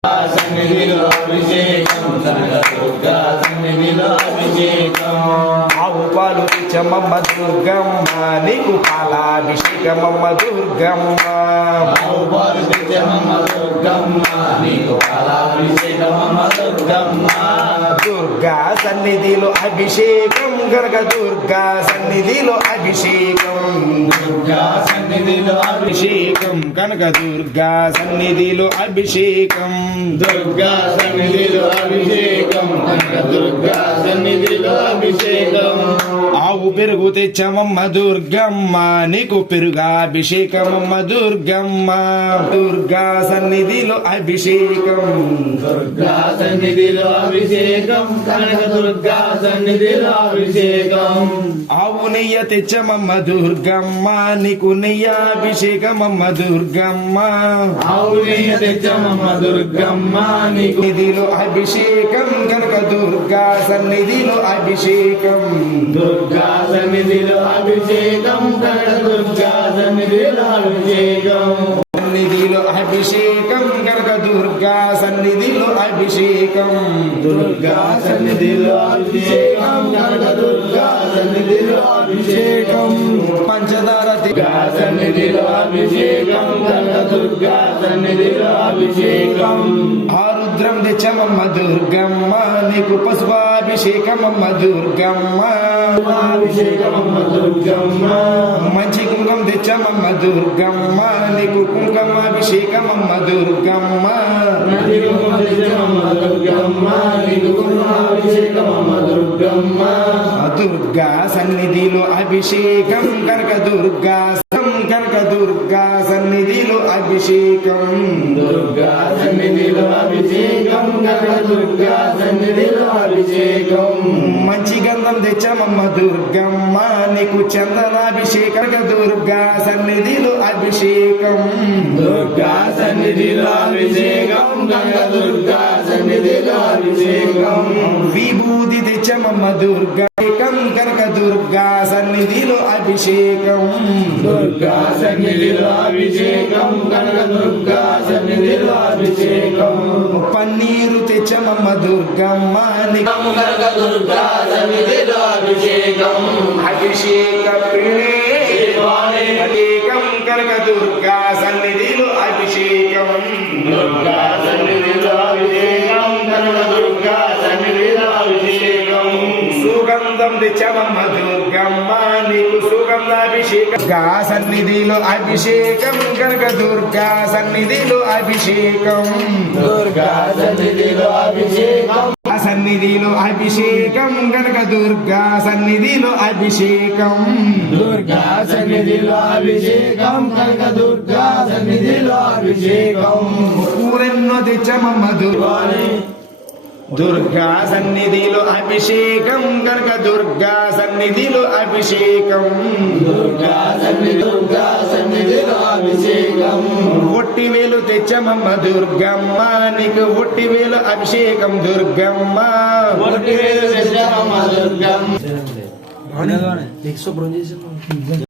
సన్నిధిలో అభిషేకం దుర్గా సన్నిధిలో అభిషేకం ఆవు పాలు తెచ్చమమ్మ దుర్గమ్మ నీకు పాలాభిషేకమమ్మ దుర్గమ్మ ఆవు పాలు తెచ్చమమ్మ దుర్గమ్మ నీకు పాలాభిషేకమమ్మ దుర్గమ్మ దుర్గా సన్నిధిలో అభిషేకం గనక దుర్గా సన్నిధిలో అభిషేకం దుర్గా సన్నిధిలో అభిషేకం కనక దుర్గా సన్నిధిలో అభిషేకం దుర్గా సన్నిధిలో అభిషేకం కనక దుర్గా సన్నిధిలో అభిషేకం ఆవు పెరుగు తెచ్చమమ్మ దుర్గమ్మ నీకు పెరుగాభిషేకమమ్మ దుర్గమ్మ దుర్గా సన్నిధిలో అభిషేకం దుర్గా సన్నిధిలో అభిషేకం కనక దుర్గా సన్నిధిలో అభిషేకం ఆవు నెయ్య తెచ్చమమ్మ దుర్గమ్మ నీకు నెయ్యాభిషేకమమ్మ దుర్గమ్మ ఆవు నెయ్యి తెచ్చమమ్మ దుర్గమ్మ నీకు నిధిలో అభిషేకం కనుక దుర్గా సన్నిధిలో అభిషేకం దుర్గా సన్నిధిలో అభిషేకం కనక దుర్గా సన్నిధిలో అభిషేకం సన్నిధిలో అభిషేకం కనుక దుర్గా సన్నిధిలో అభిషేకం దుర్గా సన్నిధిలో అభిషేకం కనక దుర్గా సన్నిధిలో అభిషేకం పంచదార దుర్గా సన్నిధిలో అభిషేకం కనక దుర్గా సన్నిధిలో అభిషేకం ఆరుద్రం తెచ్చమమ్మ దుర్గమ్మ నీకు పశువాభిషేకమమ్మ దుర్గమ్మ అభిషేకమమ్మ దుర్గమ్మ మంచి కుంకం తెచ్చమమ్మ దుర్గమ్మ నీకు కుంకుమాభిషేకమమ్మ దుర్గమ్మ దుర్గమ్మ నీకు అభిషేకమమ్మ దుర్గమ్మ దుర్గా సన్నిధిలో అభిషేకం కనక దుర్గా కనక దుర్గా సన్నిధిలో అభిషేకం దుర్గా సన్నిధిలో అభిషేకం కనక దుర్గా సన్నిధిలో అభిషేకం మంచి గంధం తెచ్చమమ్మ దుర్గమ్మ నీకు చందనాభిషేకం దుర్గా సన్నిధిలో అభిషేకం దుర్గా సన్నిధిలో అభిషేకం కనక దుర్గా సన్నిధిలో అభిషేకం విభూతి తెచ్చమమ్మ దుర్గా కనక దుర్గా సన్నిధిలో అభిషేకం దుర్గా సన్నిధిలో అభిషేకం కనక దుర్గా సన్నిధిలో అభిషేకం పన్నీరు తెచ్చమమ్మ దుర్గమ్మ నీకు కనక దుర్గా సన్నిధిలో అభిషేకం అభిషేక అభిషేకం కనక దుర్గా సన్నిధిలో అభిషేకం దుర్గా సన్నిధిలో అభిషేకం కనక దుర్గా సన్నిధిలో అభిషేకం సుగంధం తెచ్చమమ్మ దుర్గమ్మ నీకు సుగంధాభిషేకం గా సన్నిధిలో అభిషేకం కనక దుర్గా సన్నిధిలో అభిషేకం దుర్గా సన్నిధిలో అభిషేకం ఆ సన్నిధిలో అభిషేకం కనక దుర్గా సన్నిధిలో అభిషేకం దుర్గా సన్నిధిలో అభిషేకం కనక దుర్గా సన్నిధిలో అభిషేకం పూరెన్నో తెచ్చమమ్మ దుర్గా సన్నిధిలో అభిషేకం కనక దుర్గా సన్నిధిలో అభిషేకం దుర్గా సన్నిధిలో అభిషేకం ఒట్టి వేలు తెచ్చమమ్మ దుర్గమ్మ నీకు ఒట్టి వేలు అభిషేకం దుర్గమ్మ ఒట్టి వేలు తెచ్చమమ్మ దుర్గమ్మ